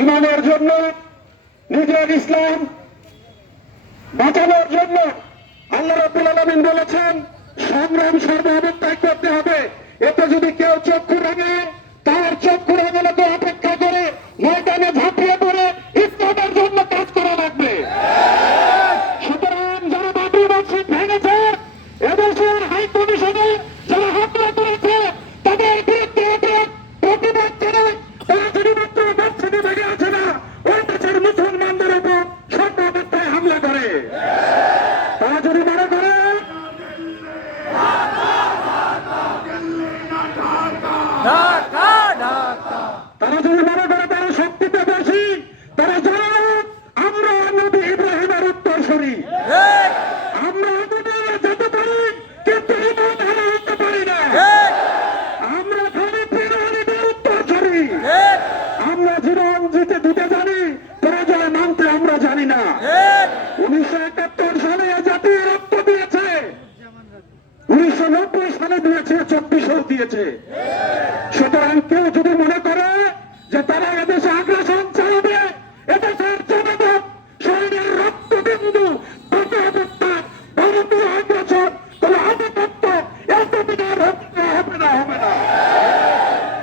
ইমানের জন্য, নিজের ইসলাম বাঁচানোর জন্য আল্লাহ রাব্বুল আলামিন বলেছেন সংগ্রাম সর্বাবস্থায় করতে হবে। এতে যদি কেউ চক্ষু রাঙে, তার চক্ষু রাঙানোকে অপেক্ষা করে ময়দানে ঝাঁপিয়ে পড়ে ইসলামের জন্য কাজ করা লাগবে। সুতরাং যারা বাবরি মসজিদ ভেঙেছে, এদেশের হাই কমিশনে যারা হামলা করেছে, তাদের বিরুদ্ধে প্রতিবাদ করে তারা শুধুমাত্র মসজিদে ভেঙে আছে না, ওই দেশের মুসলমানদের উপর সর্বাবস্থায় হামলা করে। তারা যদি মনে করে তারা শক্তিতে বেশি, তারা জানে আমরা নবী ইব্রাহিমের উত্তরসূরি, আমরা যেতে পারি কিন্তু ইমান হারাতে পারি না। আমরা খালি ফিরআউনের উত্তরসূরি, আমরা জীবন দিতে জানি, পরাজয় মানতে আমরা জানি না। 1971 সালে জাতি রক্ত দিয়েছে, 1990 সালে দিয়েছে, 24 দিয়েছে। সুতরাং কেউ যদি মনে করে যে তারা এদেশে